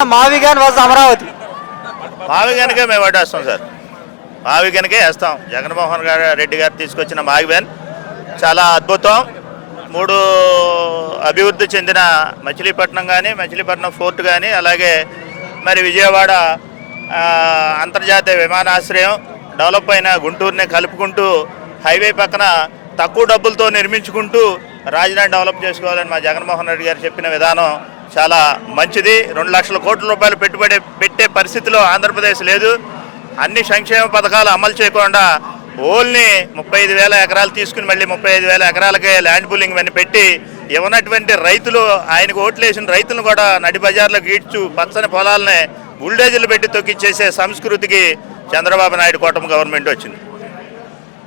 మావిగాన్ versus Amaravati. మావిగానికే మేము ఓటేస్తాం sir. మావిగానికే వేస్తాం. జగన్మోహన్ రెడ్డి గారు తీసుకొచ్చిన మావిగాన్ చాలా అద్భుతం. 3 అభివృద్ధి చెందిన మచిలీపట్నం కానీ, మచిలీపట్నం ఫోర్ట్ కానీ, అలాగే మరి విజయవాడ అంతర్జాతీయ విమానాశ్రయం, డెవలప్ అయిన గుంటూరుని కలుపుకుంటూ హైవే పక్కన తక్కువ డబ్బులతో నిర్మించుకుంటూ రాజధాని డెవలప్ చేసుకోవాలని మా జగన్మోహన్ రెడ్డి గారు చెప్పిన విధానం చాలా మంచిది. 2 లక్షల కోట్ల రూపాయలు పెట్టుబడి పెట్టే పరిస్థితిలో ఆంధ్రప్రదేశ్ లేదు. అన్ని సంక్షేమ పథకాలు అమలు చేయకుండా ఓన్లీ 35,000 ఎకరాలు తీసుకుని మళ్ళీ 35,000 ఎకరాలకే ల్యాండ్ పూలింగ్ ఇవన్నీ పెట్టి ఇవ్వనటువంటి రైతులు, ఆయనకు ఓట్లు వేసిన రైతులను కూడా నడి బజార్లో గీడ్చు పచ్చని పొలాలనే బుల్డేజర్లు పెట్టి తొక్కిచ్చేసే సంస్కృతికి చంద్రబాబు నాయుడు కూటమి గవర్నమెంట్ వచ్చింది.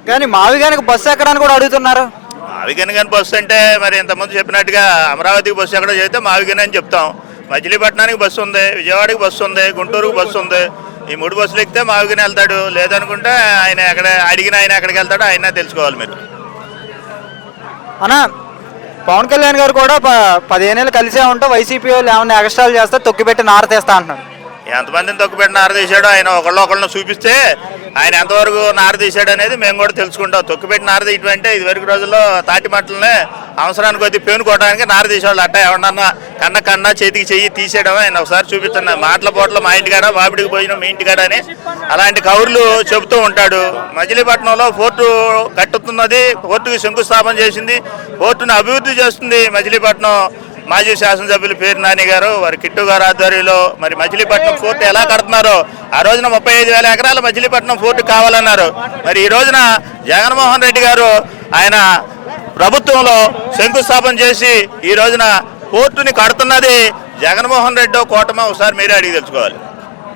కానీ మావిగానికి బస్సు ఎక్కడానికి కూడా అడుగుతున్నారు. మావిగన్ కానీ బస్సు అంటే మరి ఇంతకుముందు చెప్పినట్టుగా అమరావతికి బస్సు ఎక్కడో చెబితే మావిగన్ అని చెప్తాం. మచిలీపట్నానికి బస్సు ఉంది, విజయవాడకి బస్సు ఉంది, గుంటూరుకు బస్సు ఉంది. ఈ 3 బస్సులు ఎక్కితే మావిగన్ వెళ్తాడు. లేదనుకుంటే ఆయన ఆయన ఎక్కడికి వెళ్తాడో ఆయన తెలుసుకోవాలి మీరు. అన్నా, పవన్ కళ్యాణ్ గారు కూడా 15 ఏళ్ళు కలిసే ఉంటే వైసీపీ వాళ్ళు ఏమన్నా ఎక్స్ట్రాలు చేస్తే తొక్కిపెట్టి నారతేస్తా అంటున్నారు. ఎంతమందిని తొక్కిపెట్టి నారదీశాడో ఆయన ఒకళ్ళని చూపిస్తే ఆయన ఎంతవరకు నారదీశాడు అనేది మేము కూడా తెలుసుకుంటాం. తొక్కిపెట్టి నారదీయటం అంటే ఇదివరకు రోజుల్లో తాటి మట్టలనే అవసరానికి కొద్ది పేను కొట్టడానికి నారదీసేవాళ్ళు. అట్ట ఎవరన్నా కన్నా చేతికి చెయ్యి తీసేయడం ఆయన ఒకసారి చూపిస్తున్నా. మాటల పోట్ల మా ఇంటికాడ, బాబిడికి పోయిన మీ ఇంటికాడ అని అలాంటి కౌరులు చెబుతూ ఉంటాడు. మచిలీపట్నంలో పోర్టు కట్టుతున్నది, పోర్టుకి శంకుస్థాపన చేసింది, పోర్టును అభివృద్ధి చేస్తుంది మచిలీపట్నం మాజీ శాసనసభ్యులు పేరు నాని గారు, వారి కిట్టు గారు ఆధ్వర్యంలో మరి మచిలీపట్నం ఫోర్ట్ ఎలా కడుతున్నారో ఆ రోజున 35,000 ఎకరాలు మచిలీపట్నం ఫోర్ట్ కావాలన్నారు. మరి ఈ రోజున జగన్మోహన్ రెడ్డి గారు ఆయన ప్రభుత్వంలో శంకుస్థాపన చేసి ఈ రోజున పోర్టుని కడుతున్నది జగన్మోహన్ రెడ్డి కూటమి ఒకసారి మీరే అడిగి తెలుసుకోవాలి.